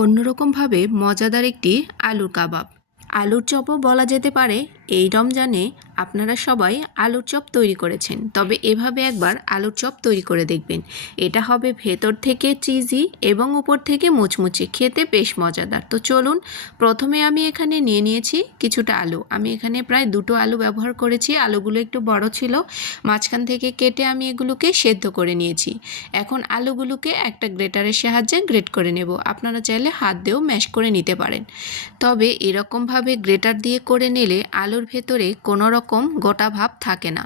অন্যরকমভাবে মজাদার একটি আলুর কাবাব। আলুর চপও বলা যেতে পারে। এই রমজানে আপনারা সবাই আলুর চপ তৈরি করেছেন, তবে এভাবে একবার আলুর চপ তৈরি করে দেখবেন। এটা হবে ভেতর থেকে চিজি এবং উপর থেকে মুচমুচে, খেতে বেশ মজাদার। তো চলুন, প্রথমে আমি এখানে নিয়ে নিয়েছি কিছুটা আলু। আমি এখানে প্রায় 2টো আলু ব্যবহার করেছি। আলুগুলো একটু বড় ছিল, মাঝখান থেকে কেটে আমি এগুলোকে সেদ্ধ করে নিয়েছি। এখন আলুগুলোকে একটা গ্রেটারের সাহায্যে গ্রেট করে নেব। আপনারা চাইলে হাত দিয়েও ম্যাশ করে নিতে পারেন, তবে এরকমভাবে গ্রেটার দিয়ে করে নিলে আলুর ভেতরে কোনো রকম গোটা ভাব থাকে না।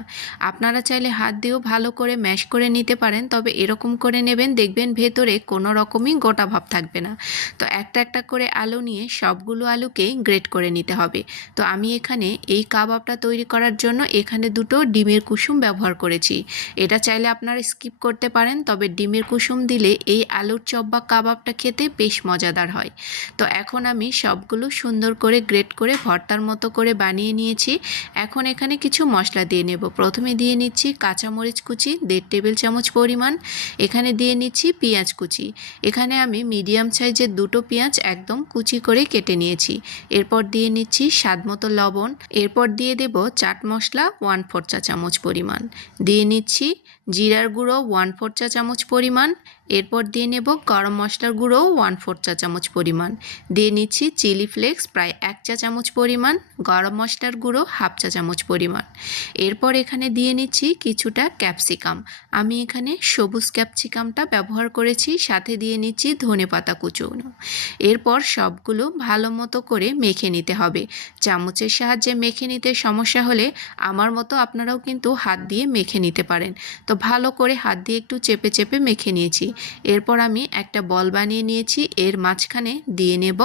আপনারা চাইলে হাত দিয়েও ভালো করে ম্যাশ করে নিতে পারেন, তবে এরকম করে নেবেন, দেখবেন ভেতরে কোনো রকমই গোটা ভাব থাকবে না। তো একটা একটা করে আলু নিয়ে সবগুলো আলুকে গ্রেট করে নিতে হবে। তো আমি এখানে এই কাবাবটা তৈরি করার জন্য এখানে 2টো ডিমের কুসুম ব্যবহার করেছি। এটা চাইলে আপনারা স্কিপ করতে পারেন, তবে ডিমের কুসুম দিলে এই আলুর চপ বা কাবাবটা খেতে বেশ মজাদার হয়। তো এখন আমি সবগুলো সুন্দর করে গ্রেট করে ভর্তার মতো করে বানিয়ে নিয়েছি। এখন এখানে কিছু মশলা দিয়ে নেব। প্রথমে দিয়ে নিচ্ছি কাঁচামরিচ কুচি 1.5 টেবিল চামচ পরিমাণ। এখানে দিয়ে নিচ্ছি পেঁয়াজ কুচি। এখানে আমি মিডিয়াম সাইজের 2টো পেঁয়াজ একদম কুচি করে কেটে নিয়েছি। এরপর দিয়ে নিচ্ছি স্বাদমতো লবণ। এরপর দিয়ে দেব চাট মশলা 1/4 চা চামচ পরিমাণ। দিয়ে নিচ্ছি জিরার গুঁড়ো 1/4 চা চামচ পরিমাণ। এরপর দিয়ে নেব গরম মশলার গুঁড়ো 1/4 চা চামচ পরিমাণ। দিয়ে নিচ্ছি চিলি ফ্লেক্স প্রায় 1 চা চামচ পরিমাণ, গরম মশলার গুঁড়ো 1/2 চা চামচ পরিমাণ। এরপর এখানে দিয়ে নিচ্ছি কিছুটা ক্যাপসিকাম। আমি এখানে সবুজ ক্যাপসিকামটা ব্যবহার করেছি, সাথে দিয়ে নিচ্ছি ধনেপাতা কুচনো। এরপর সবগুলো ভালো মতো করে মেখে নিতে হবে। চামচের সাহায্যে মেখে নিতে সমস্যা হলে আমার মতো আপনারাও কিন্তু হাত দিয়ে মেখে নিতে পারেন। তো ভালো করে হাত দিয়ে একটু চেপে চেপে মেখে নিয়েছি। এরপর আমি একটা বল বানিয়ে নিয়েছি। এর মাঝখানে দিয়ে নেব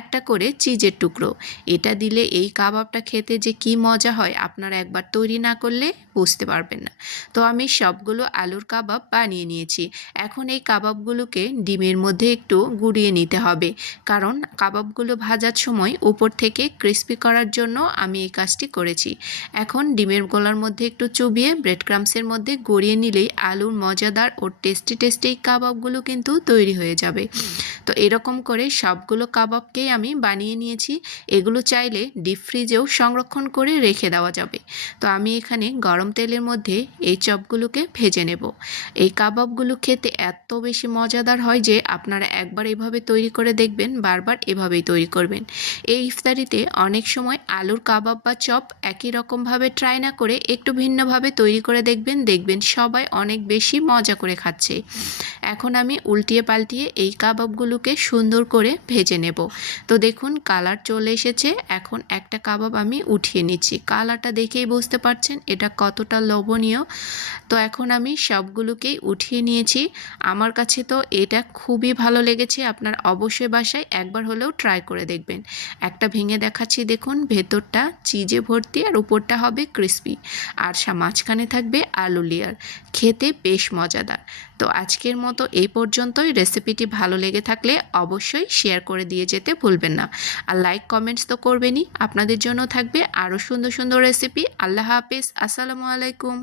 একটা করে চিজের টুকরো। এটা দিলে এই কাবাবটা খেতে যে কি মজা হয়, আপনারা একবার তৈরি না করলে বুঝতে পারবেন না। তো আমি সবগুলো আলুর কাবাব বানিয়ে নিয়েছি। এখন এই কাবাবগুলোকে ডিমের মধ্যে একটু গুঁড়িয়ে নিতে হবে, কারণ কাবাবগুলো ভাজার সময় উপর থেকে ক্রিস্পি করার জন্য আমি এই কাজটি করেছি। এখন ডিমের গোলার মধ্যে একটু চুবিয়ে ব্রেড ক্রাম্বসের মধ্যে গড়িয়ে নিলেই আলুর মজাদার ও টেস্টি টেস্টি এই কাবাবগুলো কিন্তু তৈরি হয়ে যাবে। তো এরকম করে সবগুলো কাবাবকেই আমি বানিয়ে নিয়েছি। এগুলো চাইলে ডিপ ফ্রিজেও সংরক্ষণ করে রেখে দেওয়া যাবে। তো আমি এখানে গরম তেলের মধ্যে এই চপগুলোকে ভেজে নেব। এই কাবাবগুলো খেতে এত বেশি মজাদার হয় যে আপনারা একবার এভাবে তৈরি করে দেখবেন, বারবার এভাবেই তৈরি করবেন। এই ইফতারিতে অনেক সময় আলুর কাবাব বা চপ একই রকমভাবে ট্রাই না করে একটু ভিন্নভাবে তৈরি করে দেখবেন, দেখবেন সবাই অনেক বেশি মজা করে খাচ্ছে। এখন আমি উল্টিয়ে পাল্টিয়ে এই কাবাবগুলোকে সুন্দর করে ভেজে নেব। তো দেখুন কালার চলে এসেছে। এখন একটা কাবাব আমি উঠিয়ে নিচ্ছি। কালারটা দেখেই বুঝতে পারছেন এটা কতটা লোভনীয়। তো এখন আমি সবগুলোকেই উঠিয়ে নিয়েছি। আমার কাছে তো এটা খুবই ভালো লেগেছে। আপনার অবশ্যই বাসায় একবার হলেও ট্রাই করে দেখবেন। একটা ভেঙে দেখাচ্ছি, দেখুন ভেতরটা চিজে ভর্তি আর উপরটা হবে ক্রিস্পি, আর মাঝখানে থাকবে আলু লেয়ার। খেতে বেশ মজাদার। তো আজকের মতো এই পর্যন্তই। রেসিপিটি ভালো লেগে থাকলে অবশ্যই শেয়ার করে দিয়ে যেতে ভুলবেন না, আর লাইক কমেন্টস তো করবেনই। আপনাদের জন্য থাকবে আরও সুন্দর সুন্দর রেসিপি। আল্লাহ হাফেজ, আসসালামু আলাইকুম।